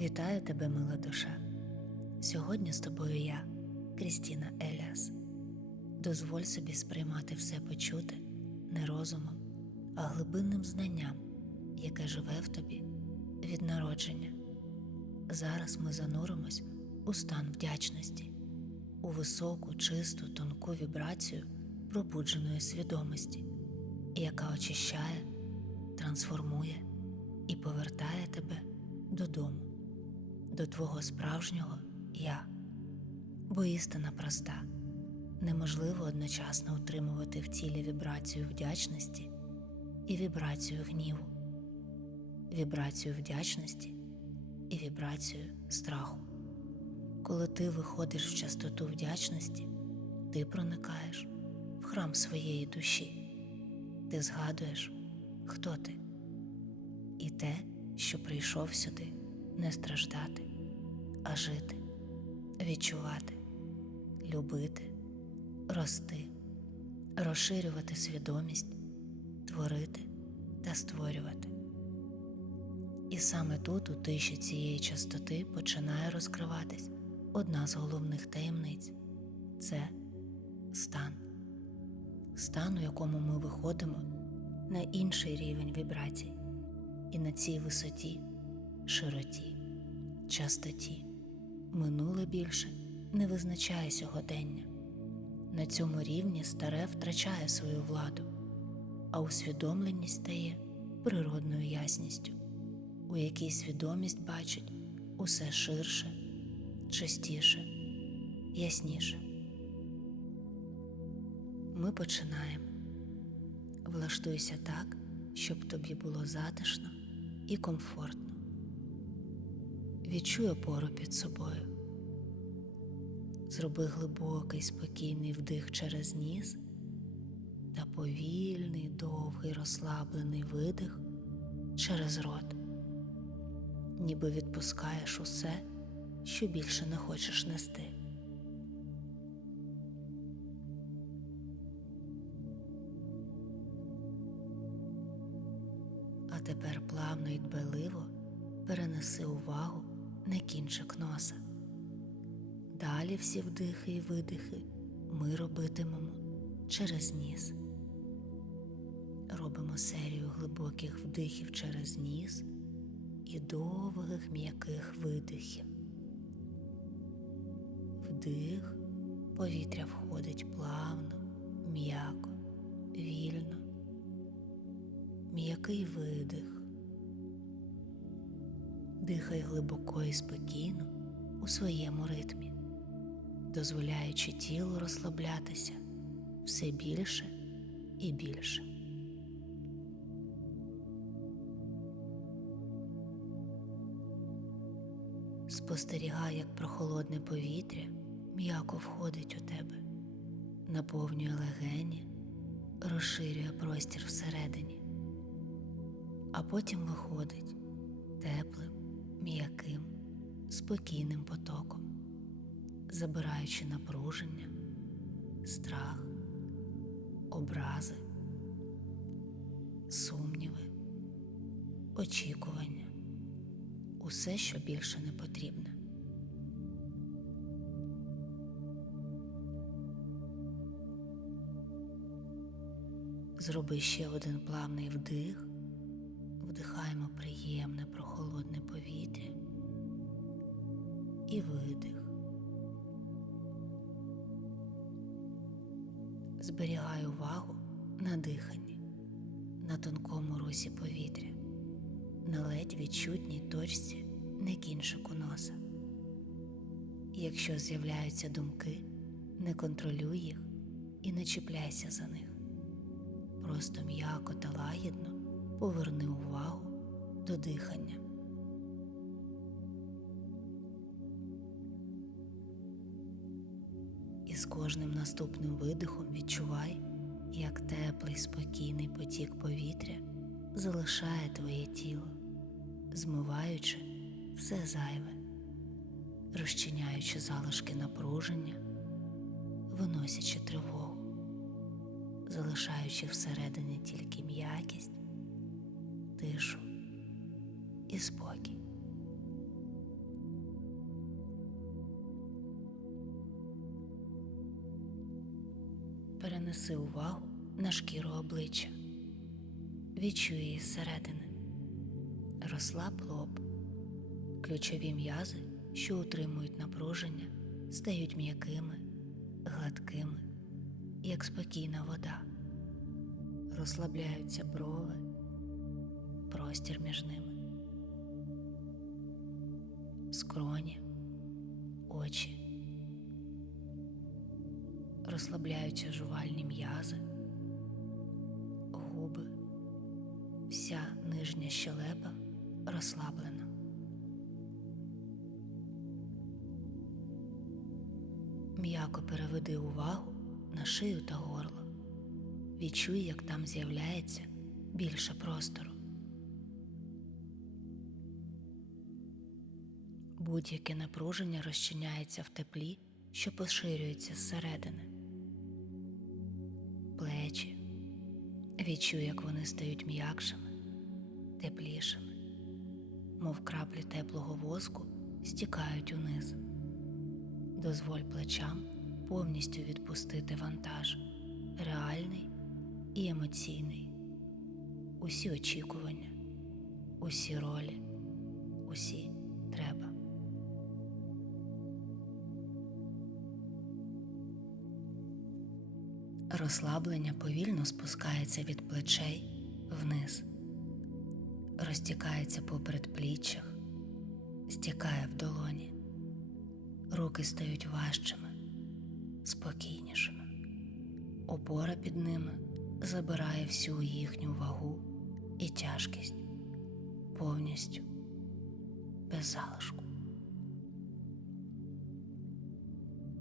Вітаю тебе, мила душа. Сьогодні з тобою я, Крістіна Еліас. Дозволь собі сприймати все почуте не розумом, а глибинним знанням, яке живе в тобі від народження. Зараз ми зануримось у стан вдячності, у високу, чисту, тонку вібрацію пробудженої свідомості, яка очищає, трансформує і повертає тебе додому, до твого справжнього я. Бо істина проста, неможливо одночасно утримувати в тілі вібрацію вдячності і вібрацію гніву, вібрацію вдячності і вібрацію страху. Коли ти виходиш в частоту вдячності, ти проникаєш в храм своєї душі, ти згадуєш, хто ти, і те, що прийшов сюди не страждати, а жити, відчувати, любити, рости, розширювати свідомість, творити та створювати. І саме тут, у тиші цієї частоти, починає розкриватись одна з головних таємниць це стан, стан, у якому ми виходимо на інший рівень вібрацій, і на цій висоті, широті, частоті минуле більше не визначає сьогодення. На цьому рівні старе втрачає свою владу, а усвідомленість стає природною ясністю, у якій свідомість бачить усе ширше, чистіше, ясніше. Ми починаємо. Влаштуйся так, щоб тобі було затишно і комфортно. Відчуй опору під собою. Зроби глибокий спокійний вдих через ніс та повільний, довгий розслаблений видих через рот, ніби відпускаєш усе, що більше не хочеш нести. А тепер плавно і дбайливо перенеси увагу на кінчик носа. Далі всі вдихи і видихи ми робитимемо через ніс. Робимо серію глибоких вдихів через ніс і довгих м'яких видихів. Вдих, повітря входить плавно, м'яко, вільно, м'який видих. Дихай глибоко і спокійно у своєму ритмі, дозволяючи тілу розслаблятися все більше і більше. Спостерігай, як прохолодне повітря м'яко входить у тебе, наповнює легені, розширює простір всередині, а потім виходить теплим, м'яким, спокійним потоком, забираючи напруження, страх, образи, сумніви, очікування, усе, що більше не потрібне. Зроби ще один плавний вдих, вдихаємо приємне прохолодне повітря і видих. Зберігай увагу на диханні, на тонкому русі повітря, на ледь відчутній точці на кінчику носа. Якщо з'являються думки, не контролюй їх і не чіпляйся за них. Просто м'яко та лагідно поверни увагу до дихання. І з кожним наступним видихом відчувай, як теплий спокійний потік повітря залишає твоє тіло, змиваючи все зайве, розчиняючи залишки напруження, виносячи тривогу, залишаючи всередині тільки м'якість, тишу і спокій. Перенеси увагу на шкіру обличчя, відчуй її зсередини, розслаб лоб, ключові м'язи, що утримують напруження, стають м'якими, гладкими, як спокійна вода, розслабляються брови, простір між ними. Скроні, очі. Розслабляються жувальні м'язи, губи, вся нижня щелепа розслаблена. М'яко переведи увагу на шию та горло. Відчуй, як там з'являється більше простору. Будь-яке напруження розчиняється в теплі, що поширюється зсередини. Плечі. Відчуй, як вони стають м'якшими, теплішими, мов краплі теплого воску стікають униз. Дозволь плечам повністю відпустити вантаж, реальний і емоційний, усі очікування, усі ролі, усі треба. Розслаблення повільно спускається від плечей вниз, розтікається по передпліччях, стікає в долоні. Руки стають важчими, спокійнішими. Опора під ними забирає всю їхню вагу і тяжкість повністю без залишку.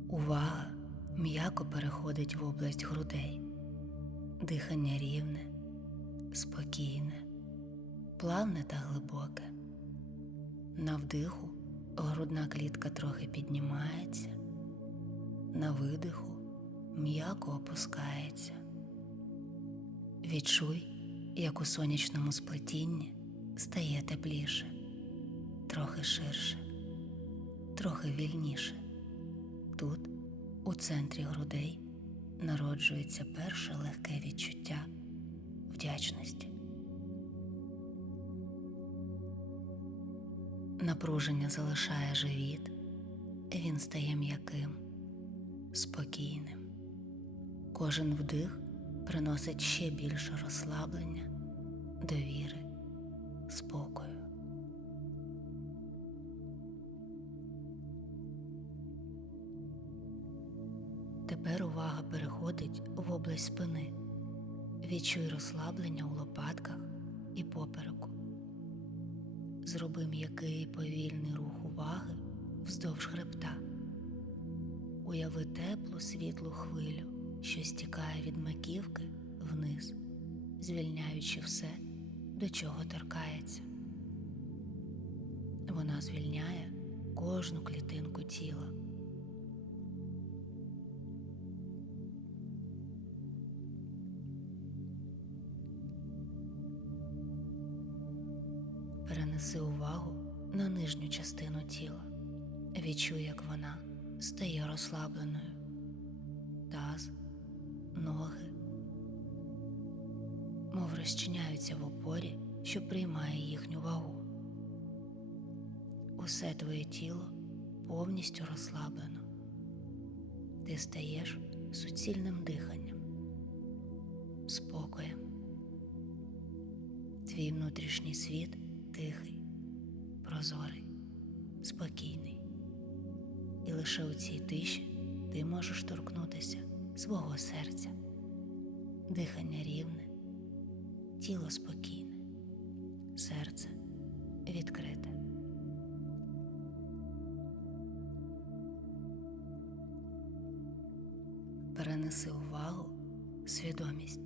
Увага м'яко переходить в область грудей, дихання рівне, спокійне, плавне та глибоке. На вдиху грудна клітка трохи піднімається, на видиху м'яко опускається. Відчуй, як у сонячному сплетінні стає тепліше, трохи ширше, трохи вільніше. Тут, у центрі грудей, народжується перше легке відчуття вдячності. Напруження залишає живіт, він стає м'яким, спокійним. Кожен вдих приносить ще більше розслаблення, довіри, спокою. Переходить в область спини. Відчуй розслаблення у лопатках і попереку. Зроби м'який повільний рух уваги вздовж хребта. Уяви теплу світлу хвилю, що стікає від маківки вниз, звільняючи все, до чого торкається. Вона звільняє кожну клітинку тіла. Перенеси увагу на нижню частину тіла. Відчуй, як вона стає розслабленою. Таз, ноги, мов розчиняються в опорі, що приймає їхню вагу. Усе твоє тіло повністю розслаблено. Ти стаєш суцільним диханням, спокоєм. Твій внутрішній світ тихий, прозорий, спокійний. І лише у цій тиші ти можеш торкнутися свого серця, дихання рівне, тіло спокійне, серце відкрите. Перенеси увагу, свідомість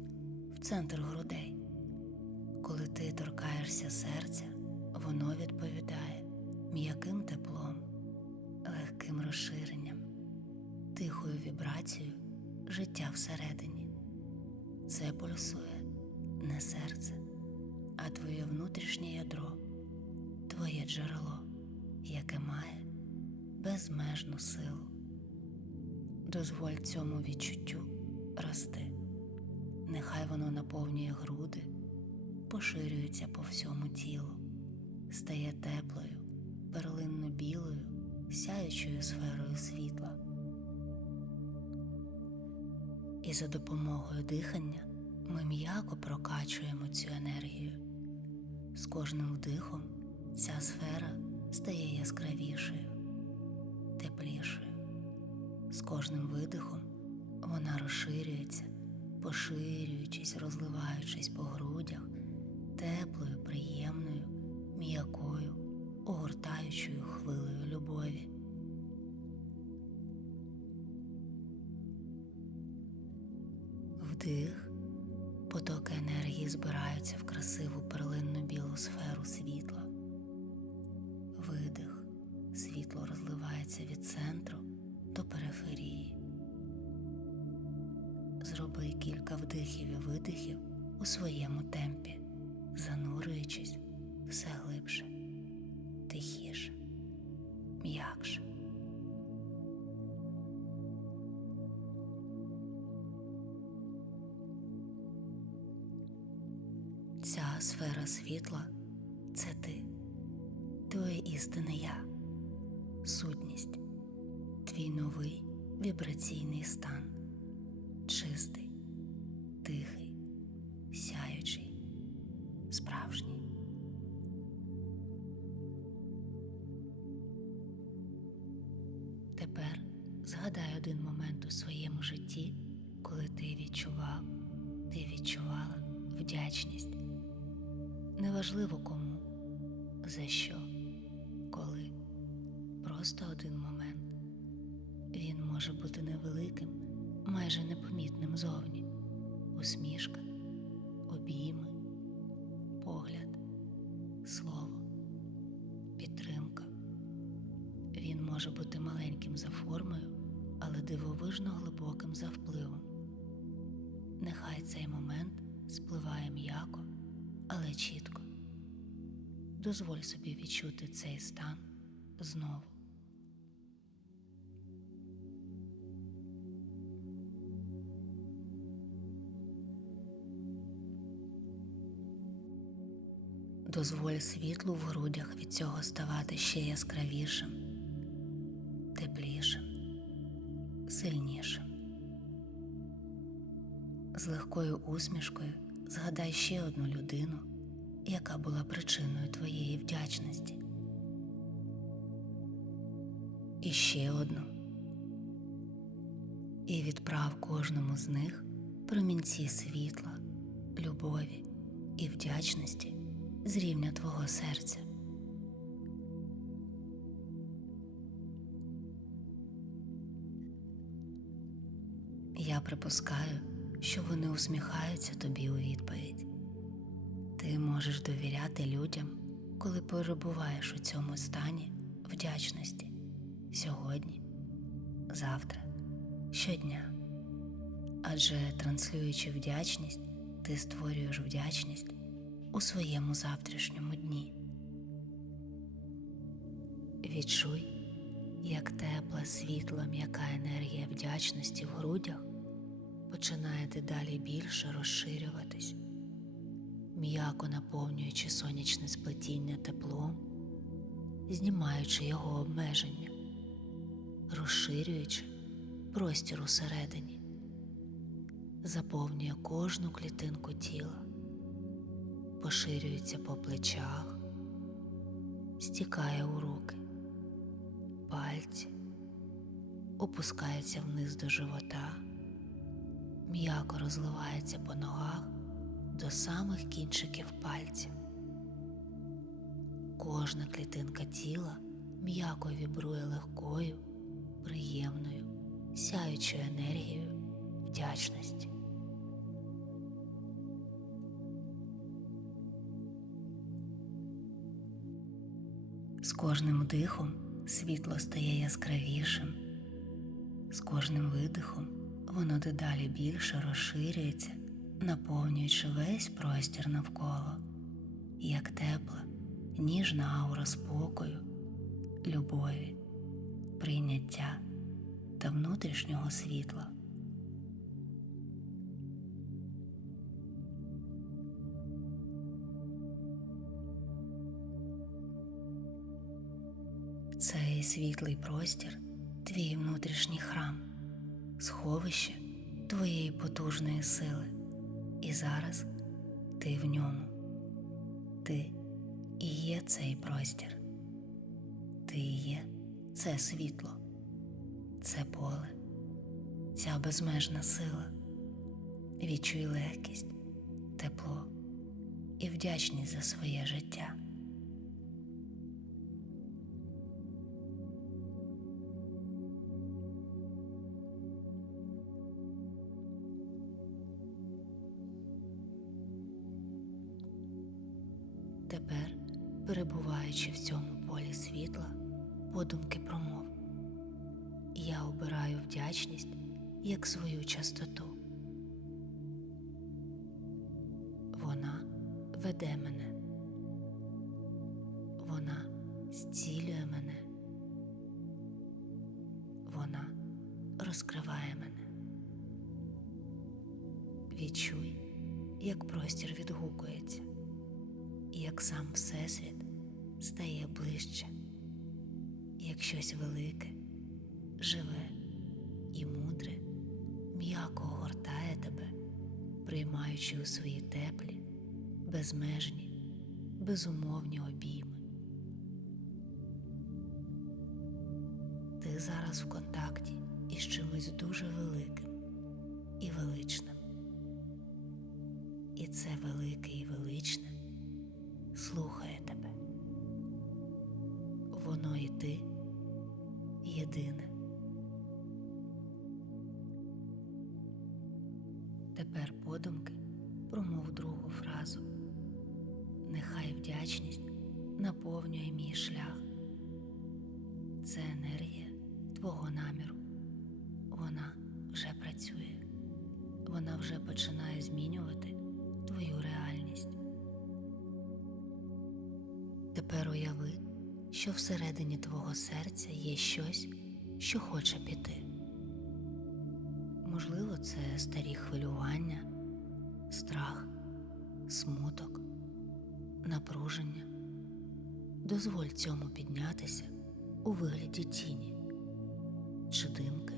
в центр грудей. Коли ти торкаєшся серця, воно відповідає м'яким теплом, легким розширенням, тихою вібрацією життя всередині. Це пульсує не серце, а твоє внутрішнє ядро, твоє джерело, яке має безмежну силу. Дозволь цьому відчуттю рости. Нехай воно наповнює груди, поширюється по всьому тілу, стає теплою, перлинно білою, сяючою сферою світла. І за допомогою дихання ми м'яко прокачуємо цю енергію. З кожним вдихом ця сфера стає яскравішою, теплішою. З кожним видихом вона розширюється, поширюючись, розливаючись по грудях теплою, приємною, м'якою, огортаючою хвилею любові. Вдих, потоки енергії збираються в красиву перлинну білу сферу світла. Видих, світло розливається від центру до периферії. Зроби кілька вдихів і видихів у своєму темпі, занурюючись все глибше, тихіше, м'якше. Ця сфера світла це ти, твоє істинне я, сутність, твій новий вібраційний стан, чистий, тихий, один момент у своєму житті, коли ти відчував, ти відчувала вдячність. Неважливо кому, за що, коли. Просто один момент. Він може бути невеликим, майже непомітним зовні. Усмішка, обійми, погляд, слово, підтримка. Він може бути маленьким за формою, але дивовижно глибоким за впливом. Нехай цей момент спливає м'яко, але чітко. Дозволь собі відчути цей стан знову. Дозволь світлу в грудях від цього ставати ще яскравішим, З легкою усмішкою згадай ще одну людину, яка була причиною твоєї вдячності. І ще одну. І відправ кожному з них промінці світла, любові і вдячності з рівня твого серця. Я припускаю, що вони усміхаються тобі у відповідь. Ти можеш довіряти людям, коли перебуваєш у цьому стані вдячності сьогодні, завтра, щодня. Адже транслюючи вдячність, ти створюєш вдячність у своєму завтрашньому дні. Відчуй, як тепла, світла, м'яка енергія вдячності в грудях починає дедалі більше розширюватись, м'яко наповнюючи сонячне сплетіння теплом, знімаючи його обмеження, розширюючи простір усередині, заповнює кожну клітинку тіла, поширюється по плечах, стікає у руки, пальці, опускається вниз до живота м'яко розливається по ногах до самих кінчиків пальців. Кожна клітинка тіла м'яко вібрує легкою, приємною, сяючою енергією вдячності. З кожним дихом світло стає яскравішим, з кожним видихом воно дедалі більше розширюється, наповнюючи весь простір навколо, як тепла, ніжна аура спокою, любові, прийняття та внутрішнього світла. Цей світлий простір твій внутрішній храм сховище твоєї потужної сили. І зараз ти в ньому. Ти і є цей простір. Ти і є це світло, це поле, ця безмежна сила. Відчуй легкість, тепло і вдячність за своє життя. Тепер, перебуваючи в цьому полі світла, подумки промов. Я обираю вдячність як свою частоту. Вона веде мене. Вона зцілює мене. Вона розкриває мене. Відчуй, як простір відгукується, як сам Всесвіт стає ближче, як щось велике, живе і мудре, м'яко огортає тебе, приймаючи у свої теплі, безмежні, безумовні обійми. Ти зараз в контакті із чимось дуже великим і величним. І це велике і величне слухає тебе. Воно і ти єдине. Тепер подумки промов другу фразу. Нехай вдячність наповнює мій шлях. Це енергія твого наміру. Вона вже працює, вона вже починає змінювати твою реальність. Тепер уяви, що всередині твого серця є щось, що хоче піти. Можливо, це старі хвилювання, страх, смуток, напруження. Дозволь цьому піднятися у вигляді тіні чи димки.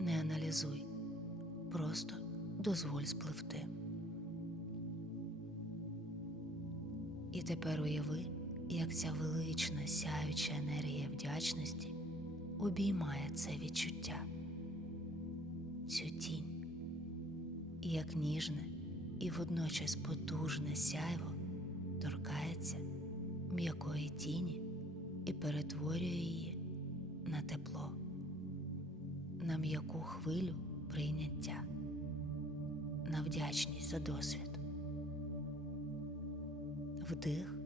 Не аналізуй, просто дозволь спливти. Тепер уяви, як ця велична сяюча енергія вдячності обіймає це відчуття, цю тінь, як ніжне і водночас потужне сяйво торкається м'якої тіні і перетворює її на тепло, на м'яку хвилю прийняття, на вдячність за досвід. Вдих,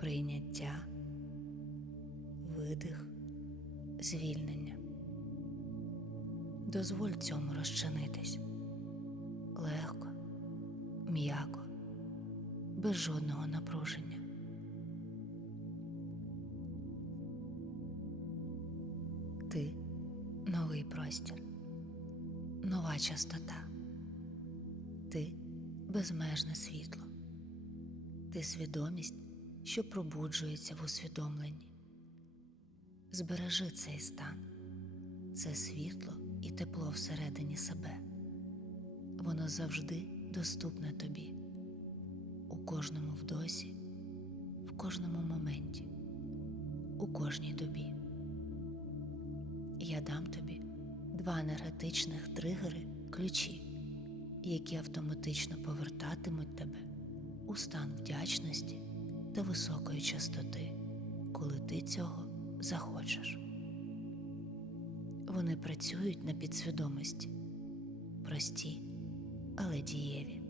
прийняття, видих, звільнення. Дозволь цьому розчинитись легко, м'яко, без жодного напруження. Ти новий простір, нова частота, ти безмежне світло, ти свідомість, що пробуджується в усвідомленні. Збережи цей стан, це світло і тепло всередині себе. Воно завжди доступне тобі, у кожному вдосі, в кожному моменті, у кожній добі. Я дам тобі два енергетичних тригери ключі, які автоматично повертатимуть тебе у стан вдячності та високої частоти, коли ти цього захочеш. Вони працюють на підсвідомості, прості, але дієві.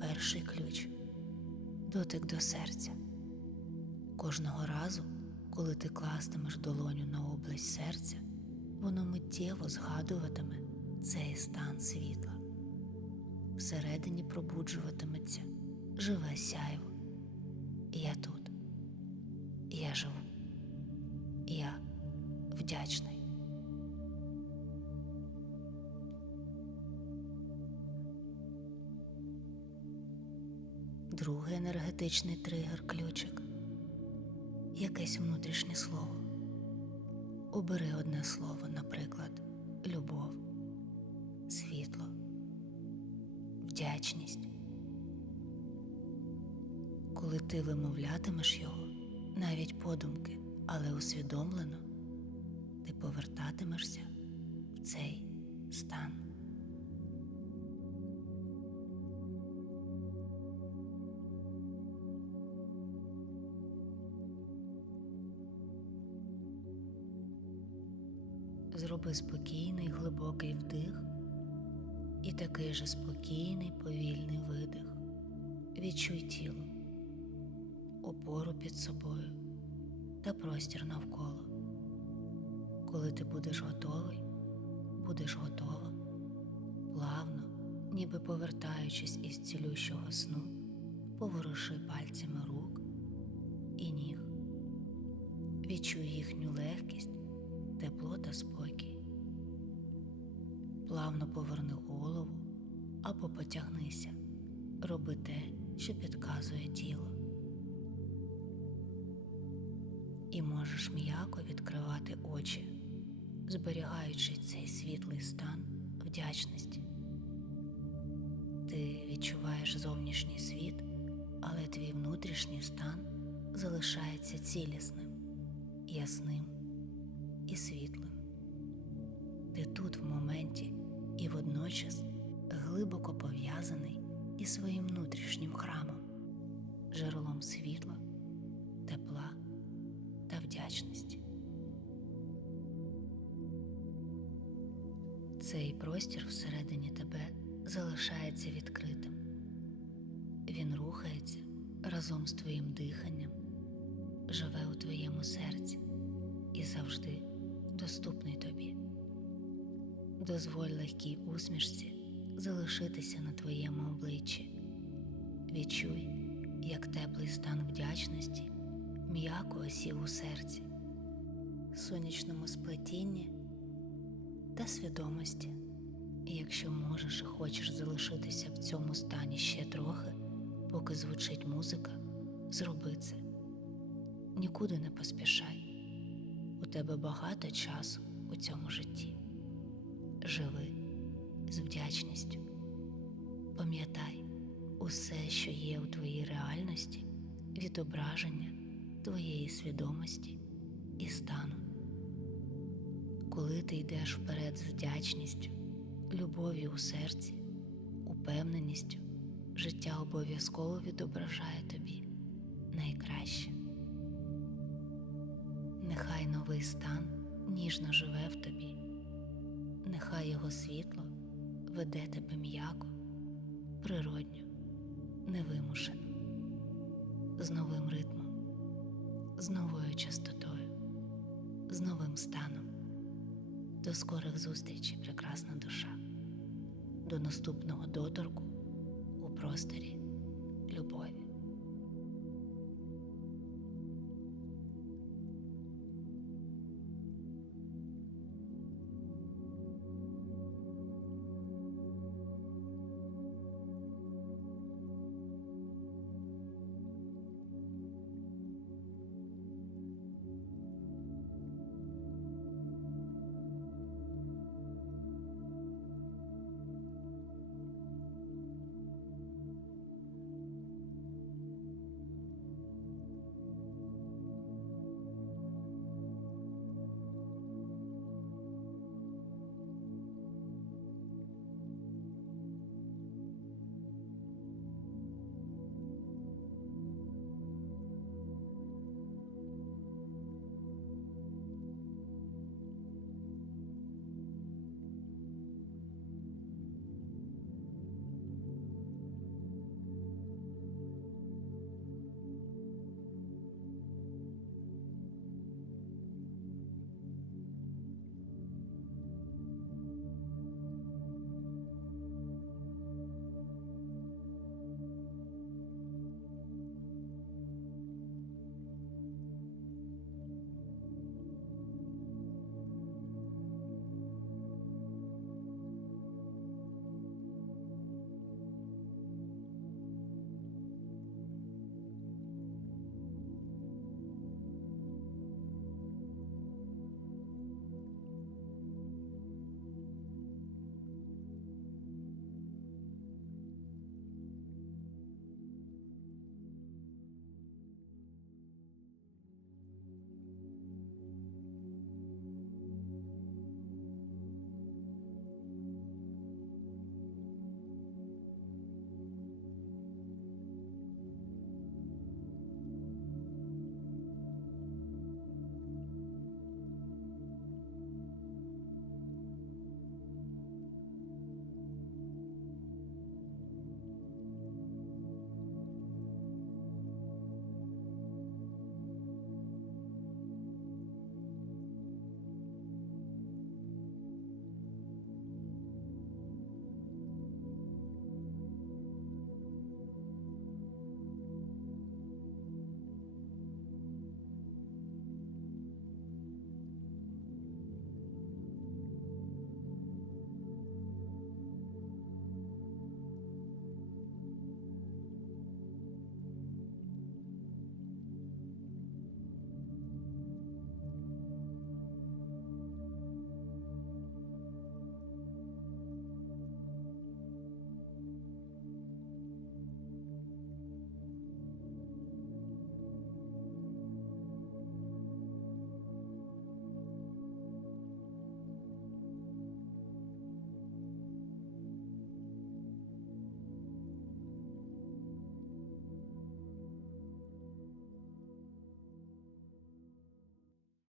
Перший ключ дотик до серця. Кожного разу, коли ти кластимеш долоню на область серця, воно миттєво згадуватиме цей стан світла. Всередині пробуджуватиметься живе сяйво. Я тут, я живу, я вдячний. Другий енергетичний тригер ключик. якесь внутрішнє слово. Обери одне слово, наприклад, любов, світло, вдячність. Коли ти вимовлятимеш його, навіть подумки, але усвідомлено, ти повертатимешся в цей стан. Зроби спокійний глибокий вдих і такий же спокійний повільний видих. Відчуй тіло, опору під собою та простір навколо. Коли ти будеш готовий, будеш готова, плавно, ніби повертаючись із цілющого сну, поворуши пальцями рук і ніг. Відчуй їхню легкість, тепло та спокій. Плавно поверни голову або потягнися, роби те, що підказує тіло. І можеш м'яко відкривати очі, зберігаючи цей світлий стан вдячності. Ти відчуваєш зовнішній світ, але твій внутрішній стан залишається цілісним, ясним і світлим. Ти тут в моменті і водночас глибоко пов'язаний із своїм внутрішнім храмом, джерелом світла, тепла та вдячності. Цей простір всередині тебе залишається відкритим. Він рухається разом з твоїм диханням, живе у твоєму серці і завжди доступний тобі. Дозволь легкій усмішці залишитися на твоєму обличчі. Відчуй, як теплий стан вдячності м'яко осів у серці, сонячному сплетінні та свідомості. І якщо можеш і хочеш залишитися в цьому стані ще трохи, поки звучить музика, зроби це. Нікуди не поспішай. У тебе багато часу у цьому житті. Живи з вдячністю. Пам'ятай, усе, що є у твоїй реальності, відображення твоєї свідомості і стану. Коли ти йдеш вперед з вдячністю, любов'ю у серці, упевненістю, життя обов'язково відображає тобі найкраще. Нехай новий стан ніжно живе в тобі, нехай його світло веде тебе м'яко, природньо, невимушено, з новим ритмом, з новою частотою, з новим станом. До скорих зустрічей, прекрасна душа, до наступного доторку у просторі любові.